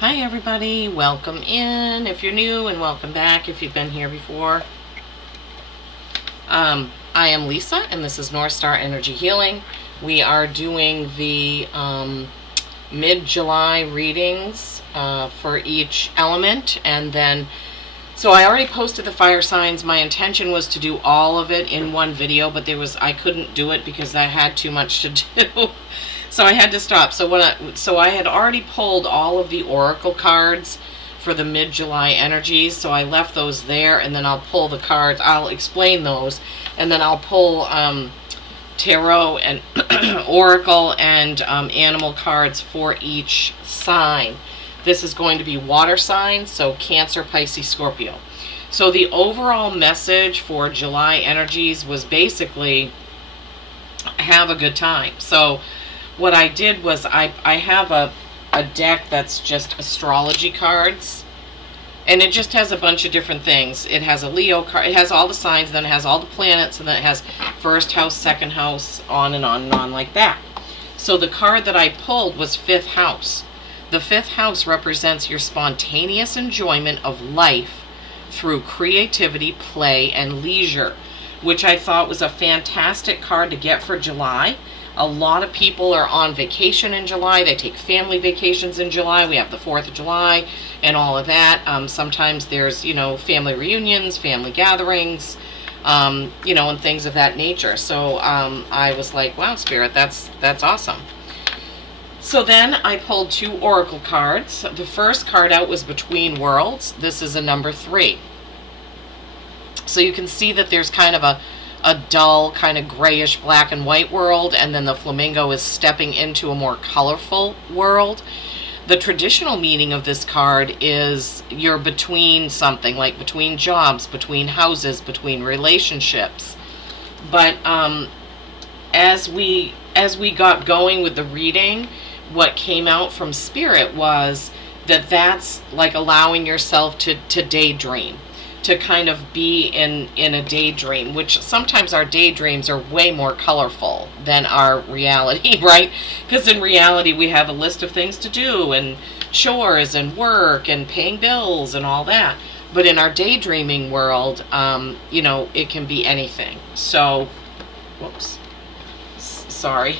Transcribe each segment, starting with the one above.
Hi everybody, welcome in if you're new and welcome back if you've been here before. I am Lisa and this is North Star Energy Healing. We are doing the mid-July readings for each element, and then so I already posted the fire signs. My intention was to do all of it in one video, but I couldn't do it because I had too much to do. So I had to stop. So I had already pulled all of the oracle cards for the mid-July energies, so I left those there, and then I'll pull the cards. I'll explain those, and then I'll pull tarot and oracle and animal cards for each sign. This is going to be water signs, so Cancer, Pisces, Scorpio. So the overall message for July energies was basically have a good time. So what I did was I have a deck that's just astrology cards, and it just has a bunch of different things. It has a Leo card, it has all the signs, then it has all the planets, and then it has first house, second house, on and on like that. So the card that I pulled was fifth house. The fifth house represents your spontaneous enjoyment of life through creativity, play, and leisure, which I thought was a fantastic card to get for July. A lot of people are on vacation in July. They take family vacations in July. We have the 4th of July and all of that. Sometimes there's, family reunions, family gatherings, and things of that nature. So I was like, wow, Spirit, that's awesome. So then I pulled 2 oracle cards. The first card out was Between Worlds. This is a number 3. So you can see that there's kind of a dull, kind of grayish black and white world, and then the flamingo is stepping into a more colorful world. The traditional meaning of this card is you're between something, like between jobs, between houses, between relationships. But as we got going with the reading, what came out from Spirit was that's like allowing yourself to daydream, to kind of be in a daydream, which sometimes our daydreams are way more colorful than our reality, right? Because in reality we have a list of things to do and chores and work and paying bills and all that. But in our daydreaming world, it can be anything. So, whoops, sorry.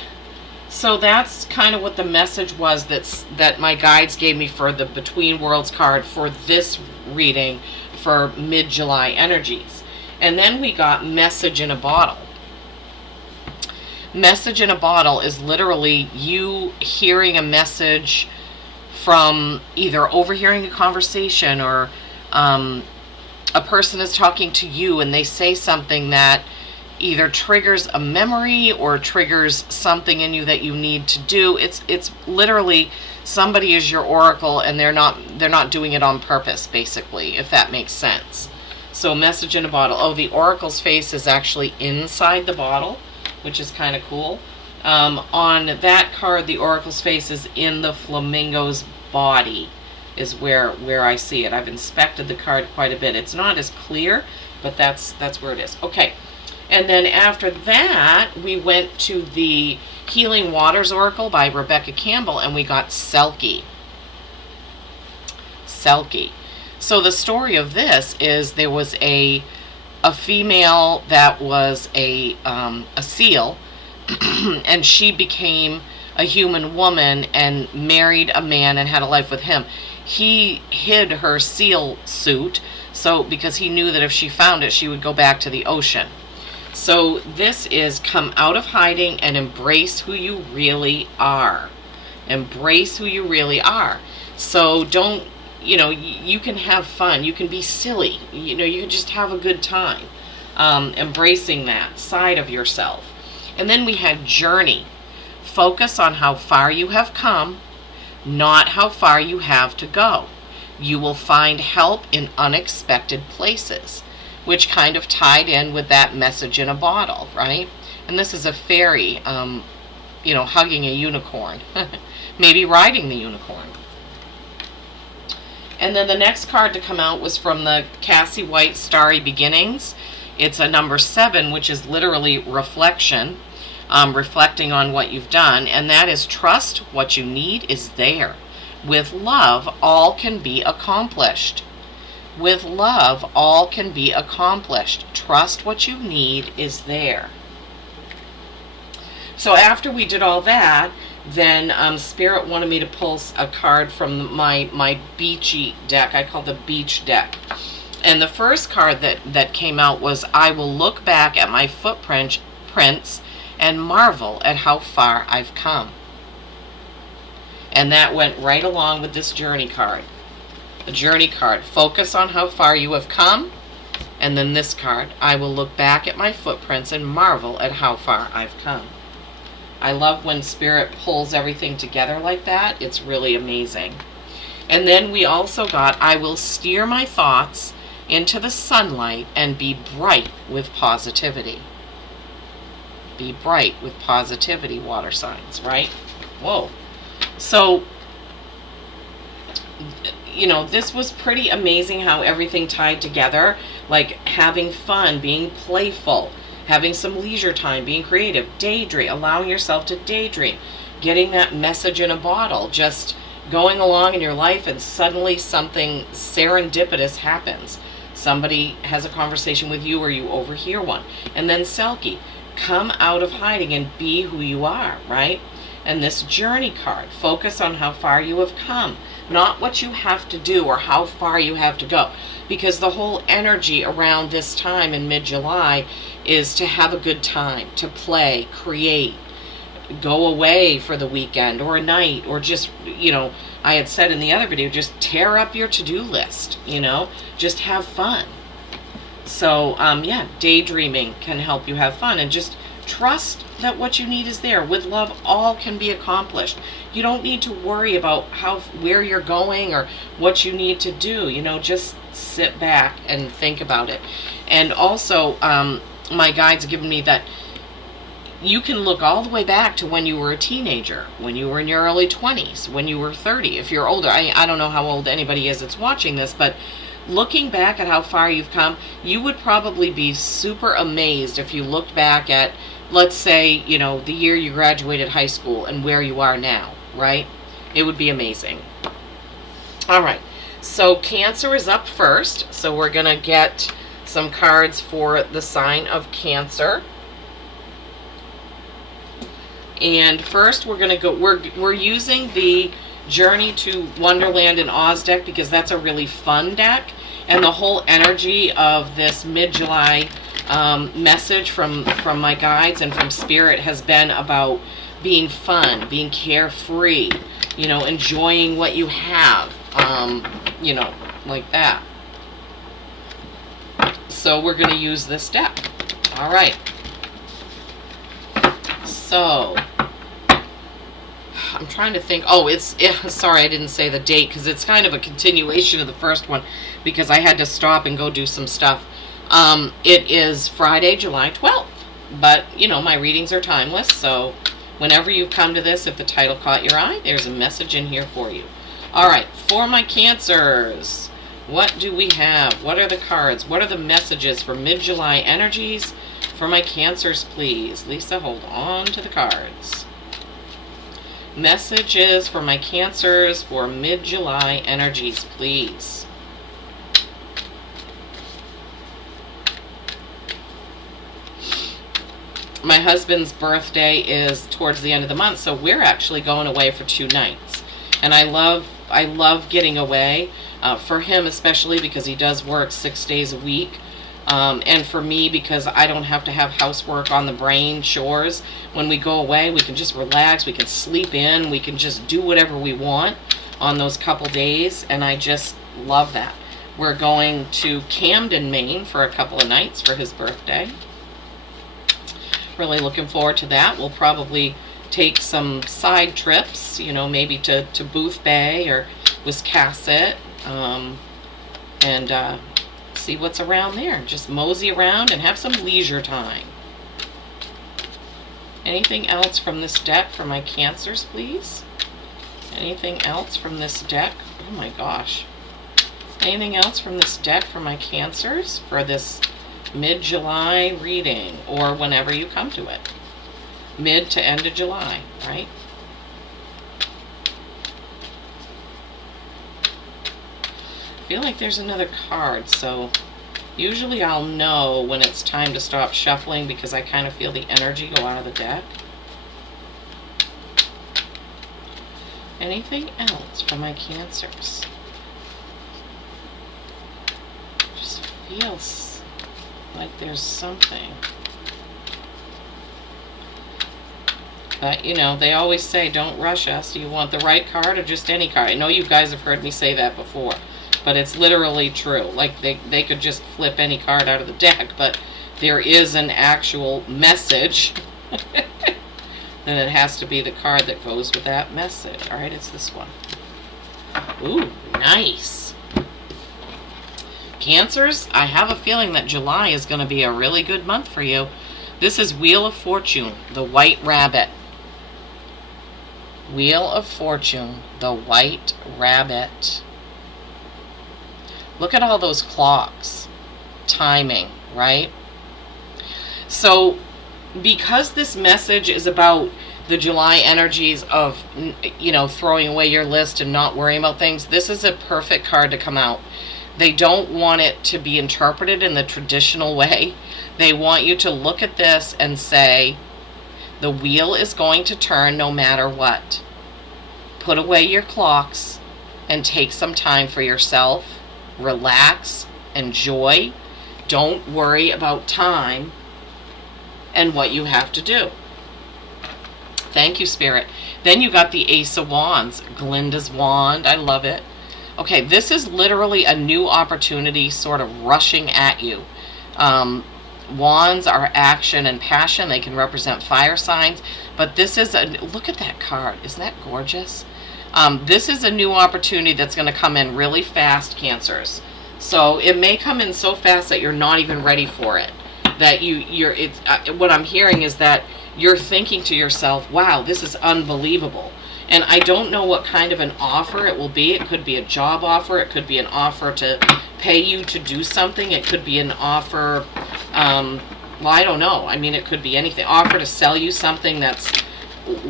So that's kind of what the message was that my guides gave me for the Between Worlds card for this reading for mid-July energies. And then we got Message in a Bottle. Message in a bottle is literally you hearing a message from either overhearing a conversation or a person is talking to you and they say something that either triggers a memory or triggers something in you that you need to do. It's literally somebody is your oracle and they're not doing it on purpose, basically, if that makes sense. So message in a bottle. Oh, the oracle's face is actually inside the bottle, which is kind of cool. On that card, the oracle's face is in the flamingo's body, is where I see it. I've inspected the card quite a bit. It's not as clear, but that's where it is. Okay. And then after that, we went to the Healing Waters Oracle by Rebecca Campbell, and we got Selkie. Selkie. So the story of this is there was a female that was a seal, and she became a human woman and married a man and had a life with him. He hid her seal suit, because he knew that if she found it, she would go back to the ocean. So this is come out of hiding and embrace who you really are. Embrace who you really are. So don't, you can have fun. You can be silly. You can just have a good time. Embracing that side of yourself. And then we had Journey. Focus on how far you have come, not how far you have to go. You will find help in unexpected places, which kind of tied in with that message in a bottle, right? And this is a fairy, hugging a unicorn, maybe riding the unicorn. And then the next card to come out was from the Cassie White Starry Beginnings. It's a number 7, which is literally reflection, reflecting on what you've done, and that is trust what you need is there. With love, all can be accomplished. With love, all can be accomplished. Trust what you need is there. So after we did all that, then Spirit wanted me to pull a card from my beachy deck. I call the beach deck. And the first card that came out was, I will look back at my footprints and marvel at how far I've come. And that went right along with this journey card. The journey card, focus on how far you have come. And then this card, I will look back at my footprints and marvel at how far I've come. I love when Spirit pulls everything together like that. It's really amazing. And then we also got, I will steer my thoughts into the sunlight and be bright with positivity. Be bright with positivity, water signs, right? Whoa. So, you know, this was pretty amazing how everything tied together. Like having fun, being playful, having some leisure time, being creative, daydream, allowing yourself to daydream, getting that message in a bottle, just going along in your life and suddenly something serendipitous happens. Somebody has a conversation with you or you overhear one. And then Selkie, come out of hiding and be who you are, right? And this journey card, focus on how far you have come, not what you have to do or how far you have to go. Because the whole energy around this time in mid-July is to have a good time, to play, create, go away for the weekend or a night, or just, you know, I had said in the other video, just tear up your to-do list, you know, just have fun. So, yeah, daydreaming can help you have fun, and just trust that what you need is there. With love, all can be accomplished. You don't need to worry about where you're going or what you need to do, you know, just sit back and think about it. And also, my guides have given me that you can look all the way back to when you were a teenager, when you were in your early 20s, when you were 30. If you're older, I don't know how old anybody is that's watching this, but looking back at how far you've come, you would probably be super amazed if you looked back at, let's say, you know, the year you graduated high school and where you are now, right? It would be amazing. All right, so Cancer is up first, so we're going to get some cards for the sign of Cancer. And first we're going to go, we're using the Journey to Wonderland and Oz deck because that's a really fun deck. And the whole energy of this mid-July message from my guides and from Spirit has been about being fun, being carefree, you know, enjoying what you have, you know, like that. So we're going to use this deck. All right. So, I'm trying to think. Oh, sorry, I didn't say the date because it's kind of a continuation of the first one because I had to stop and go do some stuff. It is Friday, July 12th. But, you know, my readings are timeless, so whenever you come to this, if the title caught your eye, there's a message in here for you. All right, for my Cancers, what do we have? What are the cards? What are the messages for mid-July energies? For my Cancers, please. Lisa, hold on to the cards. Messages for my Cancers for mid-July energies, please. My husband's birthday is towards the end of the month, so we're actually going away for 2 nights. And I love getting away, for him especially because he does work 6 days a week. And for me, because I don't have to have housework on the brain, chores. When we go away, we can just relax, we can sleep in, we can just do whatever we want on those couple days, and I just love that. We're going to Camden, Maine for a couple of nights for his birthday. Really looking forward to that. We'll probably take some side trips, you know, maybe to Booth Bay or Wiscasset, and see what's around there. Just mosey around and have some leisure time. Anything else from this deck for my Cancers, please? Anything else from this deck? Oh my gosh. Anything else from this deck for my Cancers for this mid-July reading, or whenever you come to it? Mid to end of July, right? feel like there's another card, so usually I'll know when it's time to stop shuffling because I kind of feel the energy go out of the deck. Anything else for my Cancers? Just feels like there's something. But, you know, they always say, don't rush us. Do you want the right card or just any card? I know you guys have heard me say that before, but it's literally true. Like, they could just flip any card out of the deck, but there is an actual message. Then it has to be the card that goes with that message. All right, it's this one. Ooh, nice. Cancers, I have a feeling that July is going to be a really good month for you. This is Wheel of Fortune, the White Rabbit. Wheel of Fortune, the White Rabbit. Look at all those clocks. Timing, right? So, because this message is about the July energies of, you know, throwing away your list and not worrying about things, this is a perfect card to come out. They don't want it to be interpreted in the traditional way. They want you to look at this and say, the wheel is going to turn no matter what. Put away your clocks and take some time for yourself. Relax, enjoy. Don't worry about time and what you have to do. Thank you, Spirit. Then you got the Ace of Wands, Glinda's wand. I love it. Okay, this is literally a new opportunity sort of rushing at you. Wands are action and passion. They can represent fire signs. But this is a, look at that card. Isn't that gorgeous? This is a new opportunity that's going to come in really fast, Cancers. So it may come in so fast that you're not even ready for it. That what I'm hearing is that you're thinking to yourself, wow, this is unbelievable. And I don't know what kind of an offer it will be. It could be a job offer. It could be an offer to pay you to do something. It could be an offer, well, I don't know. I mean, it could be anything. Offer to sell you something that's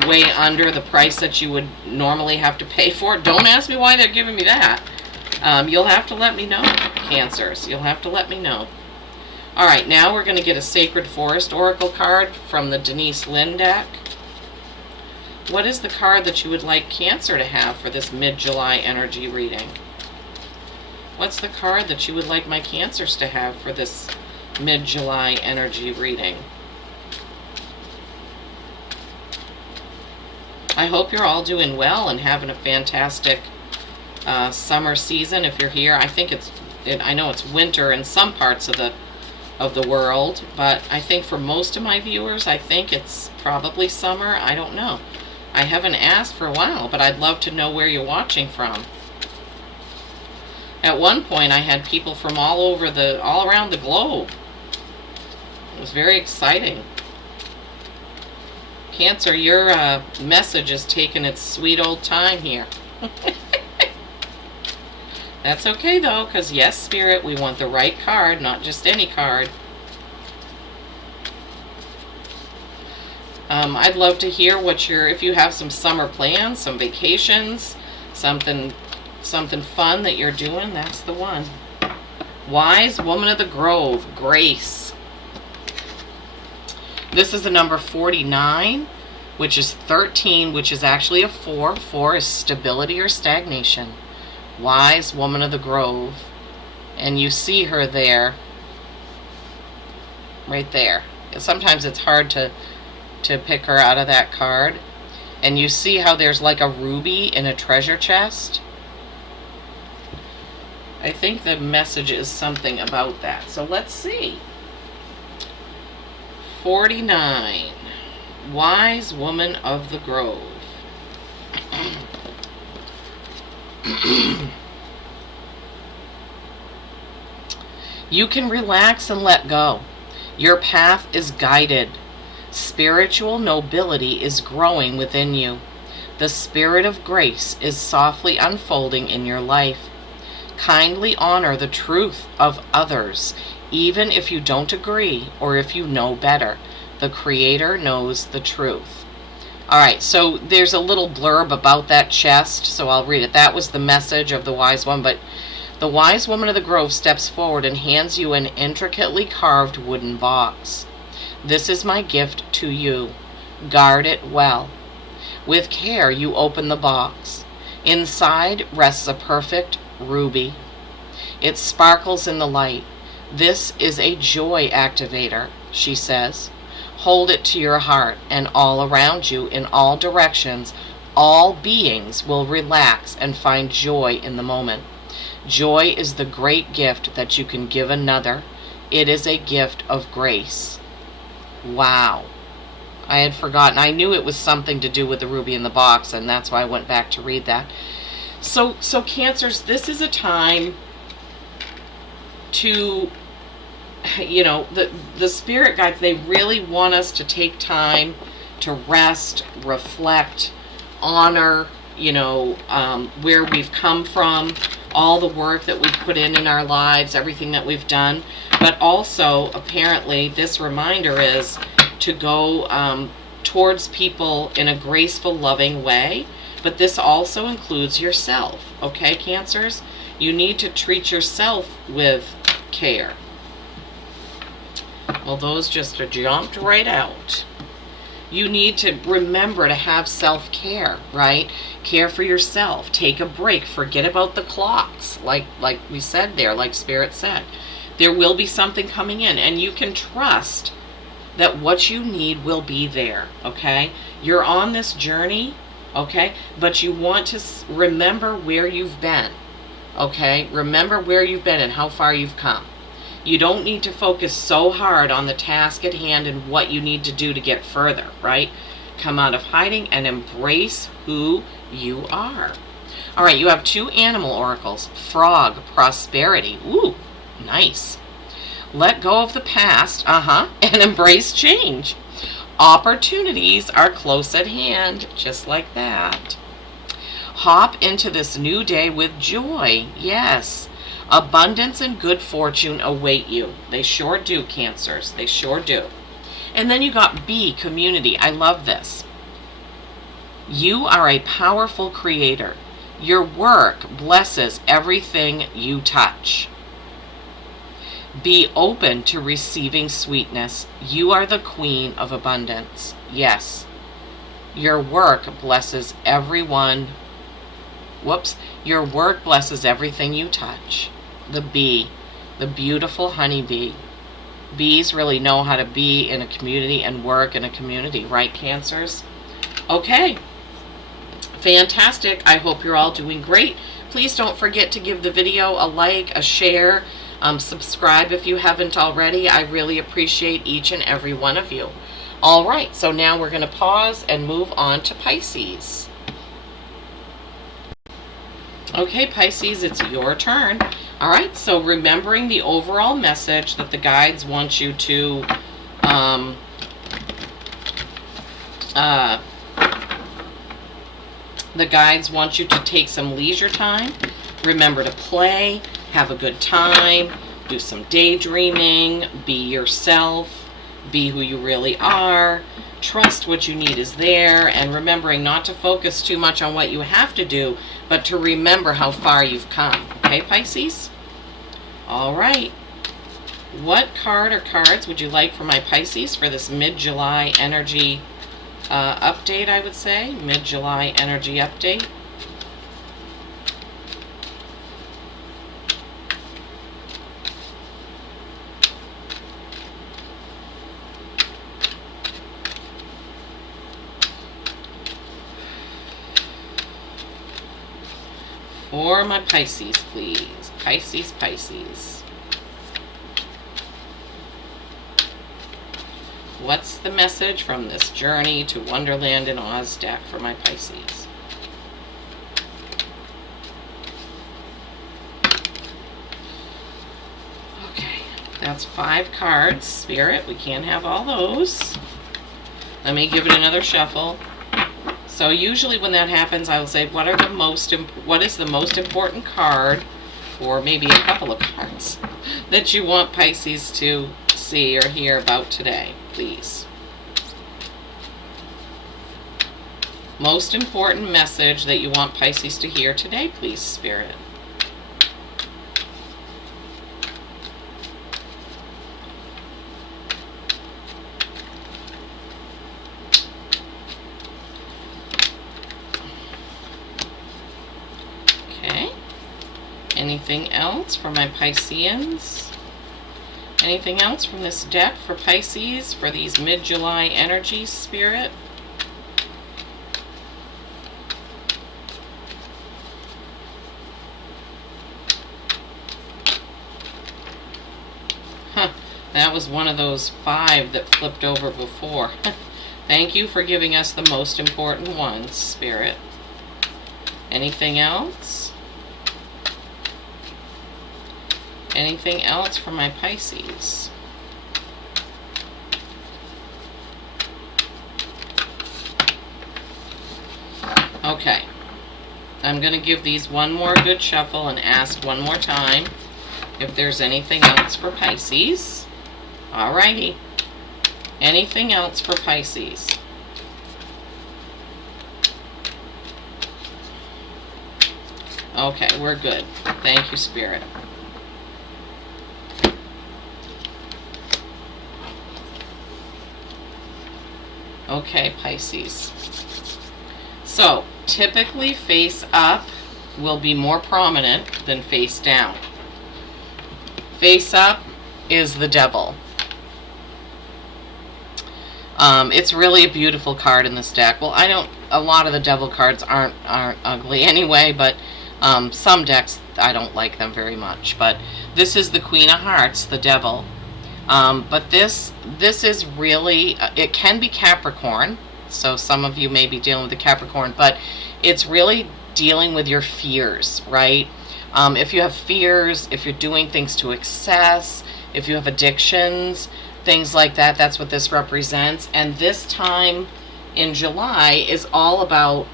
way under the price that you would normally have to pay for it. Don't ask me why they're giving me that. You'll have to let me know, Cancers. You'll have to let me know. All right, now we're going to get a Sacred Forest Oracle card from the Denise Lynn deck. What is the card that you would like Cancer to have for this mid-July energy reading? What's the card that you would like my Cancers to have for this mid-July energy reading? I hope you're all doing well and having a fantastic summer season. If you're here, I think I know it's winter in some parts of the world, but I think for most of my viewers, I think it's probably summer. I don't know. I haven't asked for a while, but I'd love to know where you're watching from. At one point, I had people from all around the globe. It was very exciting. Cancer, your message is taking its sweet old time here. That's okay, though, because yes, Spirit, we want the right card, not just any card. I'd love to hear if you have some summer plans, some vacations, something fun that you're doing, that's the one. Wise Woman of the Grove, Grace. This is the number 49, which is 13, which is actually a 4. 4 is stability or stagnation. Wise Woman of the Grove. And you see her there, right there. Sometimes it's hard to pick her out of that card. And you see how there's like a ruby in a treasure chest? I think the message is something about that. So let's see. 49. Wise Woman of the Grove. You can relax and let go. Your path is guided. Spiritual nobility is growing within you. The spirit of grace is softly unfolding in your life. Kindly honor the truth of others, even if you don't agree or if you know better. The Creator knows the truth. All right, so there's a little blurb about that chest, so I'll read it. That was the message of the Wise One, but The wise woman of the grove steps forward and hands you an intricately carved wooden box. This is my gift to you. Guard it well. With care, you open the box. Inside rests a perfect ruby. It sparkles in the light. This is a joy activator, she says. Hold it to your heart, and all around you, in all directions, all beings will relax and find joy in the moment. Joy is the great gift that you can give another. It is a gift of grace. Wow. I had forgotten. I knew it was something to do with the ruby in the box, and that's why I went back to read that. So Cancers, this is a time to, the spirit guides, they really want us to take time to rest, reflect, honor, where we've come from, all the work that we've put in our lives, everything that we've done. But also, apparently, this reminder is to go towards people in a graceful, loving way. But this also includes yourself, okay, Cancers? You need to treat yourself with care. Well, those just jumped right out. You need to remember to have self-care, right? Care for yourself. Take a break. Forget about the clocks, like we said there, like Spirit said. There will be something coming in, and you can trust that what you need will be there, okay? You're on this journey, okay? But you want to remember where you've been, okay? Remember where you've been and how far you've come. You don't need to focus so hard on the task at hand and what you need to do to get further, right? Come out of hiding and embrace who you are. All right, you have 2 animal oracles. Frog, prosperity. Ooh, nice. Let go of the past, and embrace change. Opportunities are close at hand, just like that. Hop into this new day with joy. Yes. Abundance and good fortune await you. They sure do, Cancers. They sure do. And then you got B, community. I love this. You are a powerful creator. Your work blesses everything you touch. Be open to receiving sweetness. You are the queen of abundance. Yes. Your work blesses everyone. Your work blesses everything you touch. The bee, the beautiful honeybee. Bees really know how to be in a community and work in a community, right, Cancers? Okay. Fantastic. I hope you're all doing great. Please don't forget to give the video a like, a share, subscribe if you haven't already. I really appreciate each and every one of you. All right, so now we're going to pause and move on to Pisces. Okay, Pisces, it's your turn. All right, so remembering the overall message that the guides want you to take some leisure time. Remember to play, have a good time, do some daydreaming, be yourself, be who you really are, trust what you need is there, and remembering not to focus too much on what you have to do, but to remember how far you've come. Okay, Pisces? All right. What card or cards would you like for my Pisces for this mid-July energy update, I would say? Mid-July energy update. For my Pisces, please. Pisces, Pisces. What's the message from this Journey to Wonderland in Oz deck for my Pisces? Okay, that's 5 cards, Spirit. We can't have all those. Let me give it another shuffle. So usually when that happens, I will say, what is the most important card, or maybe a couple of cards, that you want Pisces to see or hear about today, please. Most important message that you want Pisces to hear today, please, Spirit. Anything else for my Pisceans? Anything else from this deck for Pisces for these mid-July energies, Spirit? Huh, that was one of those 5 that flipped over before. Thank you for giving us the most important ones, Spirit. Anything else? Anything else for my Pisces? Okay. I'm going to give these one more good shuffle and ask one more time if there's anything else for Pisces. Alrighty. Anything else for Pisces? Okay, we're good. Thank you, Spirit. Okay, Pisces. So, typically face up will be more prominent than face down. Face up is the devil. It's really a beautiful card in this deck. Well, a lot of the devil cards aren't ugly anyway, but some decks, I don't like them very much. But this is the Queen of Hearts, the devil. But this is really, it can be Capricorn, so some of you may be dealing with the Capricorn, but it's really dealing with your fears, right? If you have fears, if you're doing things to excess, if you have addictions, things like that, that's what this represents. And this time in July is all about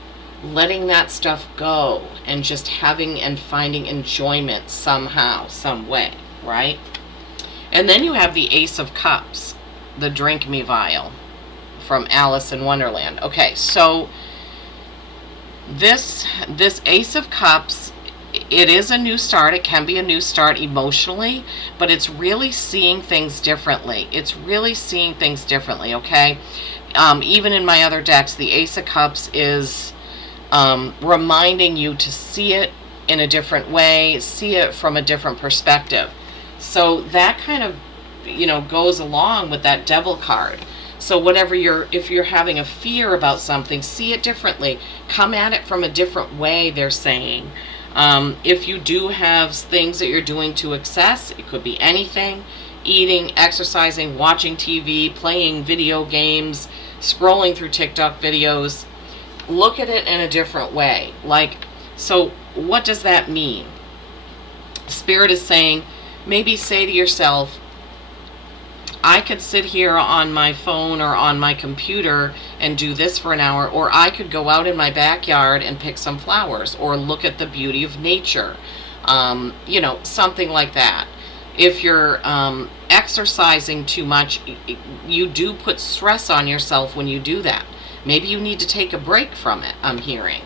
letting that stuff go and just having and finding enjoyment somehow, some way, right? And then you have the Ace of Cups, the Drink Me Vial from Alice in Wonderland. Okay, so this Ace of Cups, it is a new start. It can be a new start emotionally, but it's really seeing things differently. It's really seeing things differently, okay? Even in my other decks, the Ace of Cups is reminding you to see it in a different way, see it from a different perspective. So that kind of, goes along with that devil card. So if you're having a fear about something, see it differently. Come at it from a different way, they're saying. If you do have things that you're doing to excess, it could be anything: eating, exercising, watching TV, playing video games, scrolling through TikTok videos. Look at it in a different way. So what does that mean? Spirit is saying, maybe say to yourself, I could sit here on my phone or on my computer and do this for an hour, or I could go out in my backyard and pick some flowers, or look at the beauty of nature, something like that. If you're exercising too much, you do put stress on yourself when you do that. Maybe you need to take a break from it, I'm hearing.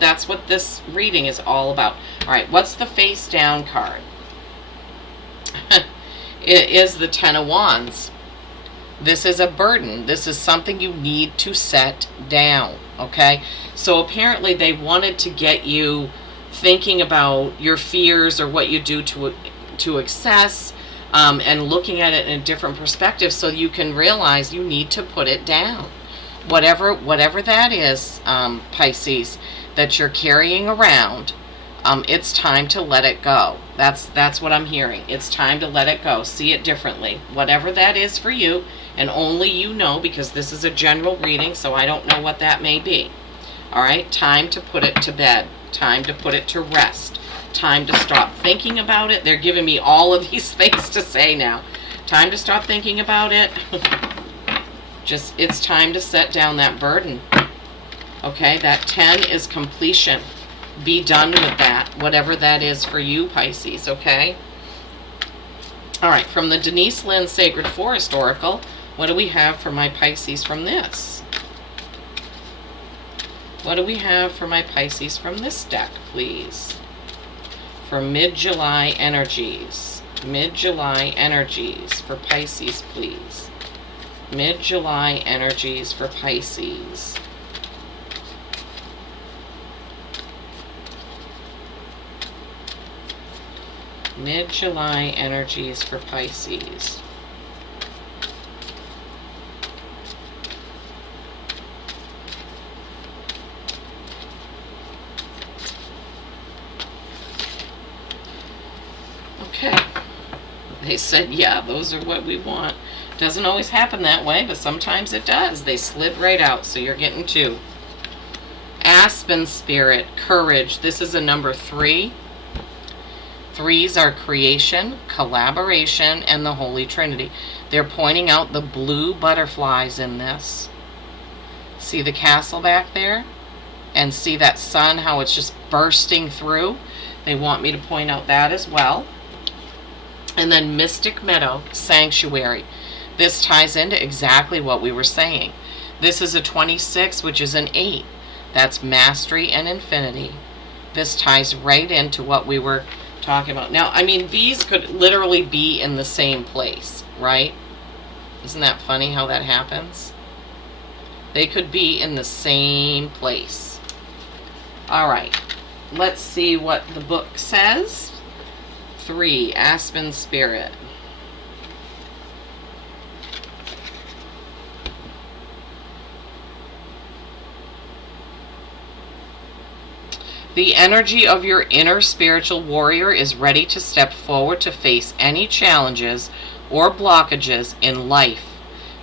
That's what this reading is all about. All right, what's the face down card? It is the Ten of Wands. This is a burden. This is something you need to set down, okay? So apparently they wanted to get you thinking about your fears or what you do to excess, and looking at it in a different perspective, so you can realize you need to put it down. Whatever that is, Pisces, that you're carrying around, it's time to let it go. That's what I'm hearing. It's time to let it go. See it differently. Whatever that is for you, and only you know, because this is a general reading, so I don't know what that may be. All right, time to put it to bed. Time to put it to rest. Time to stop thinking about it. They're giving me all of these things to say now. Time to stop thinking about it. It's time to set down that burden. Okay, that 10 is completion. Be done with that, whatever that is for you, Pisces, okay? All right, from the Denise Lynn Sacred Forest Oracle, what do we have for my Pisces from this? What do we have for my Pisces from this deck, please? For mid-July energies. Mid-July energies for Pisces, please. Mid-July energies for Pisces. Mid-July energies for Pisces. Okay. They said, yeah, those are what we want. Doesn't always happen that way, but sometimes it does. They slid right out, so you're getting 2. Aspen Spirit, courage. This is a number 3. 3s are creation, collaboration, and the Holy Trinity. They're pointing out the blue butterflies in this. See the castle back there? And see that sun, how it's just bursting through? They want me to point out that as well. And then Mystic Meadow, Sanctuary. This ties into exactly what we were saying. This is a 26, which is an 8. That's mastery and infinity. This ties right into what we were talking about. Now, I mean, these could literally be in the same place, right? Isn't that funny how that happens? They could be in the same place. All right. Let's see what the book says. 3, Aspen Spirit. The energy of your inner spiritual warrior is ready to step forward to face any challenges or blockages in life.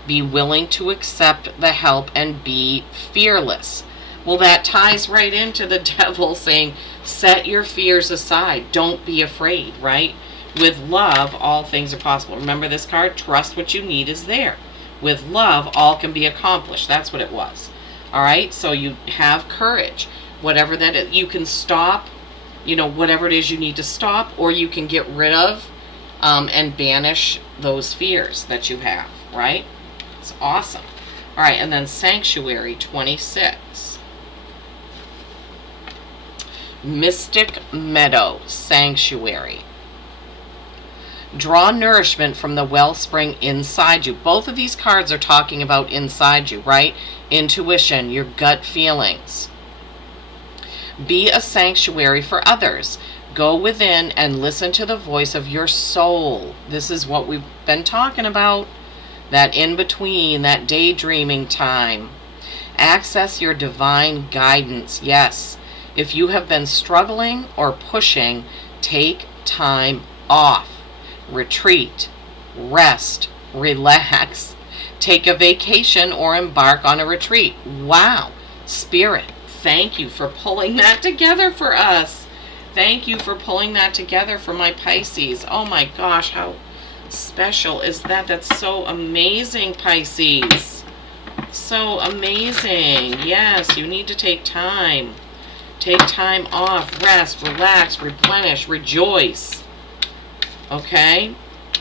Be willing to accept the help and be fearless. Well, that ties right into the devil saying, set your fears aside. Don't be afraid, right? With love, all things are possible. Remember this card? Trust what you need is there. With love, all can be accomplished. That's what it was. All right? So you have courage. Whatever that is, you can stop, whatever it is you need to stop, or you can get rid of and banish those fears that you have, right? It's awesome. All right, and then Sanctuary, 26. Mystic Meadow, Sanctuary. Draw nourishment from the wellspring inside you. Both of these cards are talking about inside you, right? Intuition, your gut feelings. Be a sanctuary for others. Go within and listen to the voice of your soul. This is what we've been talking about. That in-between, that daydreaming time. Access your divine guidance. Yes. If you have been struggling or pushing, take time off. Retreat. Rest. Relax. Take a vacation or embark on a retreat. Wow. Spirit, thank you for pulling that together for us. Thank you for pulling that together for my Pisces. Oh my gosh, how special is that? That's so amazing, Pisces. So amazing. Yes, you need to take time. Take time off, rest, relax, replenish, rejoice. Okay?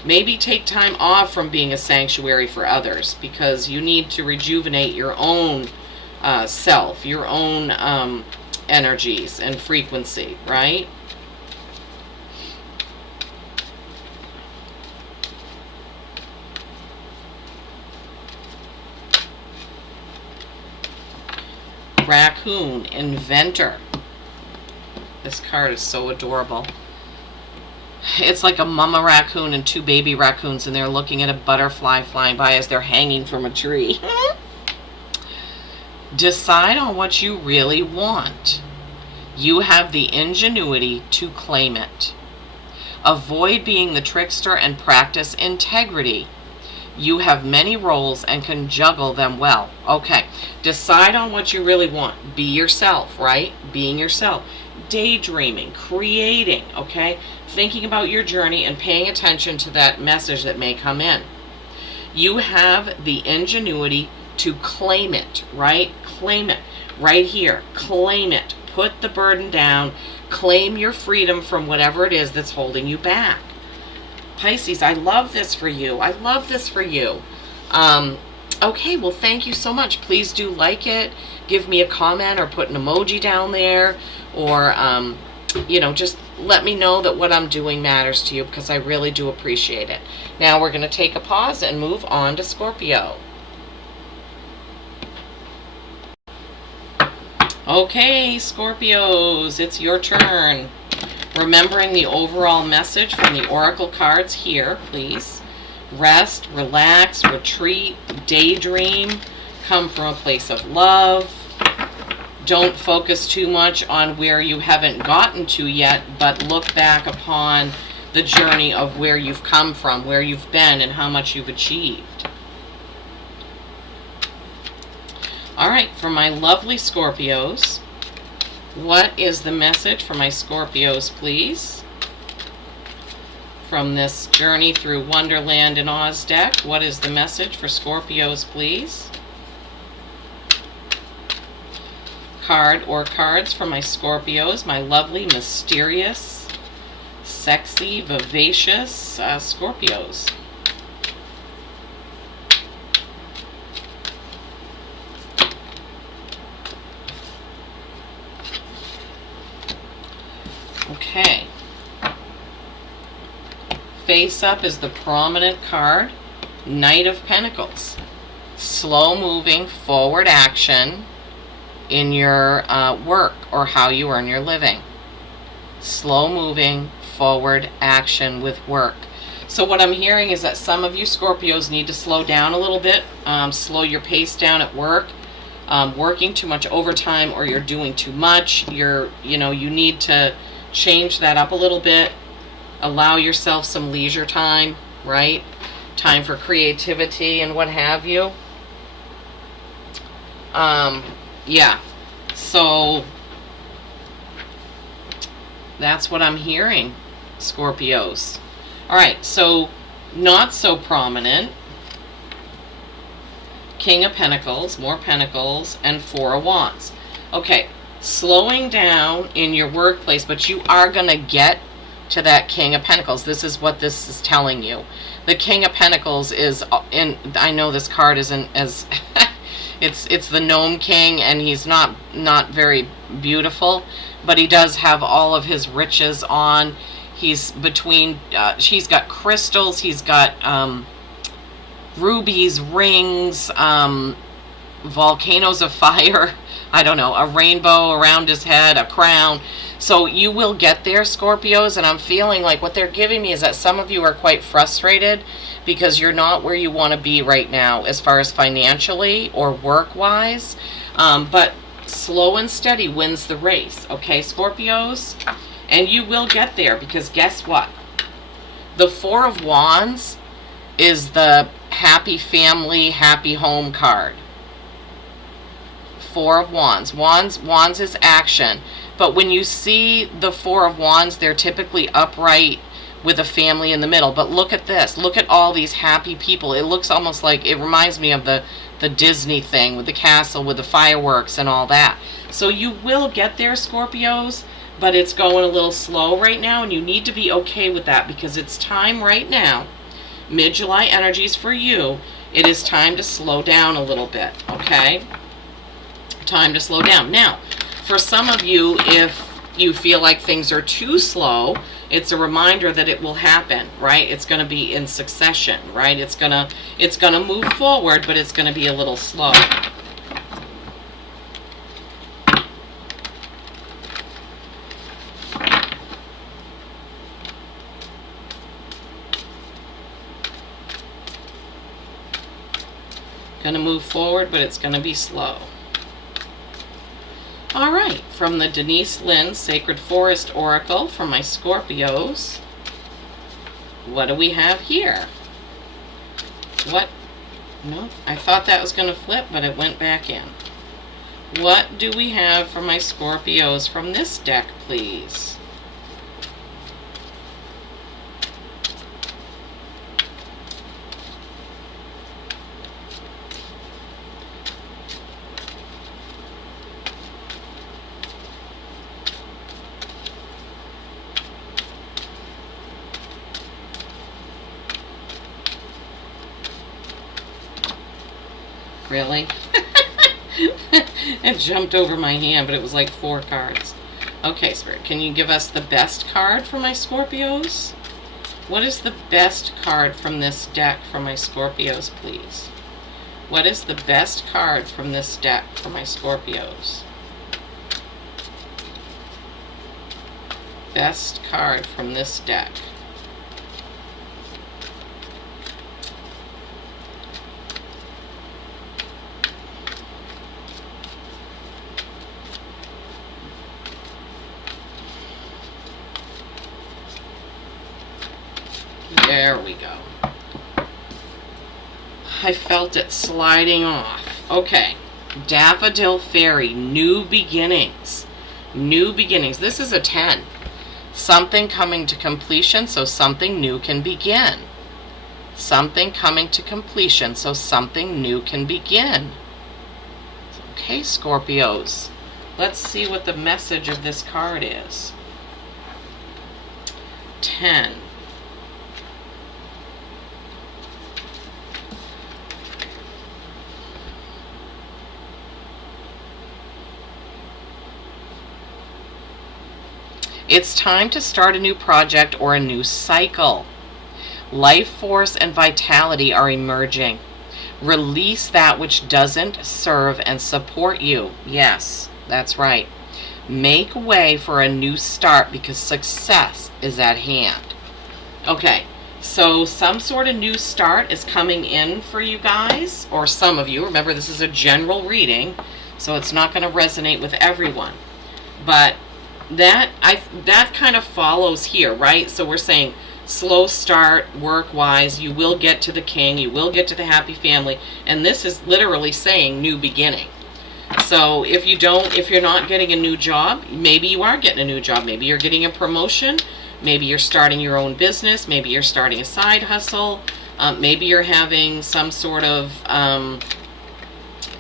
Maybe take time off from being a sanctuary for others because you need to rejuvenate your own self, your own energies and frequency, right? Raccoon, Inventor. This card is so adorable. It's like a mama raccoon and 2 baby raccoons, and they're looking at a butterfly flying by as they're hanging from a tree. Decide on what you really want. You have the ingenuity to claim it. Avoid being the trickster and practice integrity. You have many roles and can juggle them well. Okay, decide on what you really want. Be yourself, right? Being yourself. Daydreaming, creating, okay? Thinking about your journey and paying attention to that message that may come in. You have the ingenuity to claim it, right? Claim it right here. Claim it. Put the burden down. Claim your freedom from whatever it is that's holding you back. Pisces, I love this for you. I love this for you. Okay, well, thank you so much. Please do like it. Give me a comment or put an emoji down there. Or, just let me know that what I'm doing matters to you because I really do appreciate it. Now we're going to take a pause and move on to Scorpio. Okay, Scorpios, it's your turn. Remembering the overall message from the oracle cards here, please. Rest, relax, retreat, daydream, come from a place of love. Don't focus too much on where you haven't gotten to yet, but look back upon the journey of where you've come from, where you've been, and how much you've achieved. All right, for my lovely Scorpios, what is the message for my Scorpios, please? From this Journey Through Wonderland and Oz deck, what is the message for Scorpios, please? Card or cards for my Scorpios, my lovely, mysterious, sexy, vivacious Scorpios. Okay. Face up is the prominent card, Knight of Pentacles. Slow moving, forward action in your work or how you earn your living. Slow moving, forward action with work. So what I'm hearing is that some of you Scorpios need to slow down a little bit, slow your pace down at work. Working too much overtime, or you're doing too much. You need to change that up a little bit. Allow yourself some leisure time, right? Time for creativity and what have you. Yeah. So that's what I'm hearing, Scorpios. All right, so not so prominent. King of Pentacles, more Pentacles, and Four of Wands. Okay, slowing down in your workplace, but you are going to get to that King of Pentacles. This is what this is telling you. The King of Pentacles is in, I know this card isn't as it's the Gnome King, and he's not very beautiful, but he does have all of his riches on. He's between she's got crystals, he's got rubies, rings, volcanoes of fire, I don't know, a rainbow around his head, a crown. So you will get there, Scorpios, and I'm feeling like what they're giving me is that some of you are quite frustrated because you're not where you want to be right now as far as financially or work-wise. But slow and steady wins the race, okay, Scorpios? And you will get there, because guess what? The Four of Wands is the happy family, happy home card. Four of Wands. Wands is action. But when you see the Four of Wands, they're typically upright with a family in the middle. But look at this. Look at all these happy people. It looks almost like, it reminds me of the Disney thing with the castle, with the fireworks and all that. So you will get there, Scorpios, but it's going a little slow right now, and you need to be okay with that, because it's time right now. Mid-July energies for you. It is time to slow down a little bit, okay? Time to slow down. Now, for some of you, if you feel like things are too slow, it's a reminder that it will happen, right? It's going to be in succession, right? It's going to move forward, but it's going to be a little slow. Going to move forward, but it's going to be slow. All right, from the Denise Lynn Sacred Forest Oracle for my Scorpios, what do we have here? What? No, I thought that was going to flip, but it went back in. What do we have for my Scorpios from this deck, please? Really? It jumped over my hand, but it was like 4 cards. Okay, Spirit, can you give us the best card for my Scorpios? What is the best card from this deck for my Scorpios, please? What is the best card from this deck for my Scorpios? best card from this deck. There we go. I felt it sliding off. Okay. Daffodil Fairy, new beginnings. New beginnings. This is a 10. Something coming to completion so something new can begin. Something coming to completion so something new can begin. Okay, Scorpios. Let's see what the message of this card is. 10. It's time to start a new project or a new cycle. Life force and vitality are emerging. Release that which doesn't serve and support you. Yes, that's right. Make way for a new start because success is at hand. Okay, so some sort of new start is coming in for you guys, or some of you. Remember, this is a general reading, so it's not going to resonate with everyone. But that kind of follows here, right? So we're saying slow start work-wise, you will get to the king, you will get to the happy family, and this is literally saying new beginning. So if you're not getting a new job, maybe you are getting a new job, maybe you're getting a promotion, maybe you're starting your own business, maybe you're starting a side hustle, maybe you're having some sort of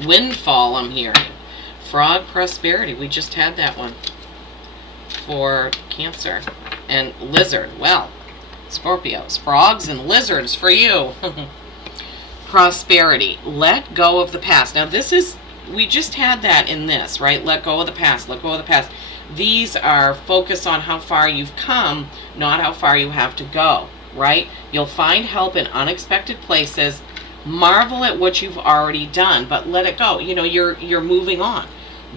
windfall, I'm hearing. Frog prosperity, we just had that one for Cancer. And lizard, well, Scorpios, frogs and lizards for you. Prosperity, let go of the past. Now this is, we just had that in this, right? Let go of the past, let go of the past. These are focus on how far you've come, not how far you have to go, right? You'll find help in unexpected places. Marvel at what you've already done, but let it go. You know, you're moving on.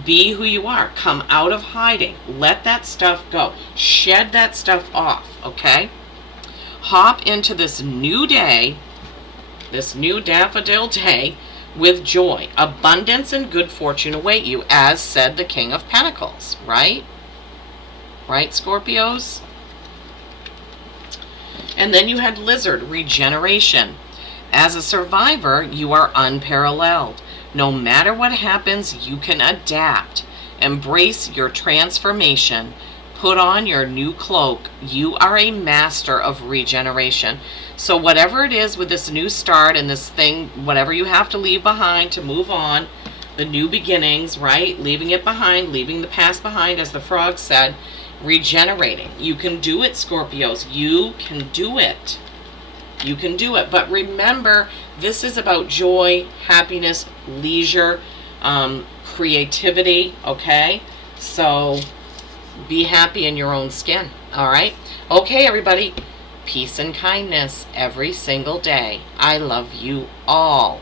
Be who you are. Come out of hiding. Let that stuff go. Shed that stuff off, okay? Hop into this new day, this new daffodil day, with joy. Abundance and good fortune await you, as said the King of Pentacles, right? Right, Scorpios? And then you had lizard, regeneration. As a survivor, you are unparalleled. No matter what happens, you can adapt. Embrace your transformation. Put on your new cloak. You are a master of regeneration. So whatever it is with this new start and this thing, whatever you have to leave behind to move on, the new beginnings, right? Leaving it behind, leaving the past behind, as the frog said, regenerating. You can do it, Scorpios. You can do it. You can do it. But remember, this is about joy, happiness, leisure, creativity, okay? So be happy in your own skin, all right? Okay, everybody. Peace and kindness every single day. I love you all.